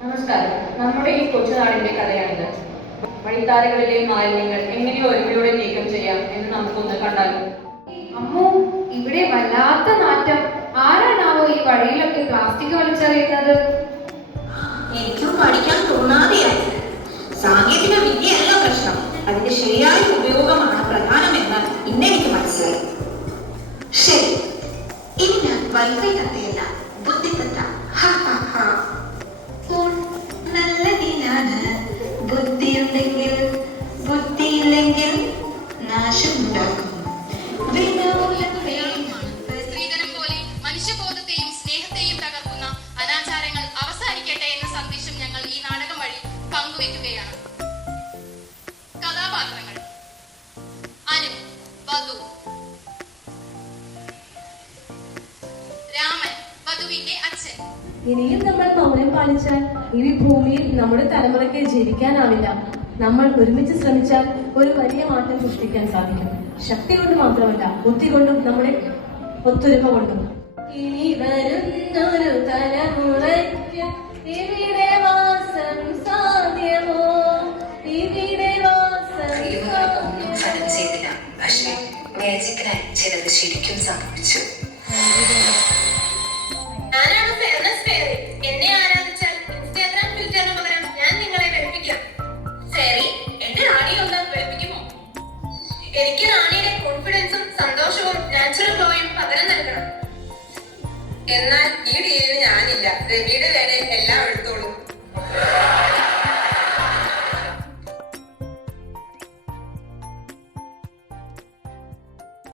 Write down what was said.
നമസ്കാരം. നമ്മുടെ ഈ കൊച്ചുനാടിന്റെ കഥയാണിത്. വഴിത്താരകളിലെ മാലിന്യങ്ങൾ എങ്ങനെയോ ഒരുമയോടെ നീക്കം ചെയ്യാം എന്ന് നമുക്കൊന്ന് കണ്ടാലോ. അമ്മോ, ഇവിടെ വല്ലാത്ത നാറ്റം. ആരാണാവോ ഈ വഴിയിലൊക്കെ പ്ലാസ്റ്റിക് വലിച്ചെറിയുന്നത്? എനിക്കും പഠിക്കാൻ തോന്നാതെയായി. സാങ്കേതിക വിദ്യയല്ല പ്രശ്നം, അതിന്റെ ശരിയായ ഉപയോഗമാണ് പ്രധാനമെന്ന് ഇന്നെനിക്ക് മനസ്സിലായി. ശരി, ഇനി ഞാൻ വൈഫൈ കത്തയല്ല, ബുദ്ധിക്കത്ത. ഫോൺ നല്ലതിനാണ്, ബുദ്ധിയുണ്ടെങ്കിൽ ബുദ്ധിയില്ലെങ്കിൽ നാശമുണ്ടാക്കും. സ്ത്രീധനം പോലെ മനുഷ്യബോധത്തെയും സ്നേഹത്തെയും തകർക്കുന്ന അനാചാരങ്ങൾ അവസാനിക്കട്ടെ എന്ന സന്ദേശം ഞങ്ങൾ ഈ നാടകം വഴി പങ്കുവെക്കുകയാണ്. കഥാപാത്രങ്ങൾ: അനു, വധു; രാമൻ, വധുവിന്റെ അച്ഛൻ. ഇനിയും നമ്മൾ മൗനം പാലിച്ചാൽ ഈ ഭൂമിയിൽ നമ്മുടെ തലമുറയ്ക്ക് ജീവിക്കാനാവില്ല. നമ്മൾ ഒരുമിച്ച് ശ്രമിച്ചാൽ ഒരു വലിയ മാറ്റം സൃഷ്ടിക്കാൻ സാധിക്കും. ശക്തി കൊണ്ട് മാത്രമല്ല, ബുദ്ധി കൊണ്ടും നമ്മുടെ ഒത്തൊരുമ കൊണ്ടും. ഇനി വരുന്നൊരു തലമുറയ്ക്ക് ഇവിടെ വാസം സാധ്യമോ? ഇവിടെ വാസം ഫലം ചെയ്തില്ല, പക്ഷേ മാജിക്കിനായി ചിലത് ശരിക്കും സംഭവിച്ചു. എന്നെ ആരാധിച്ചാൽ ഇൻസ്റ്റാഗ്രാം ഫിൽറ്ററിന് പകരം ഞാൻ നിങ്ങളെ വെളുപ്പിക്കാം. ഫെയറി, എന്റെ റാണിയെ ഒന്ന് വെളുപ്പിക്കുമോ? എനിക്ക് റാണിയുടെ കോൺഫിഡൻസും സന്തോഷവും നാച്ചുറൽ ഗ്ലോയും പകരം നൽകണം. എന്നാൽ ഈ ഡീലിന് ഞാനില്ല. രവിയുടെ വേണേ എല്ലാം എടുത്തോളൂ.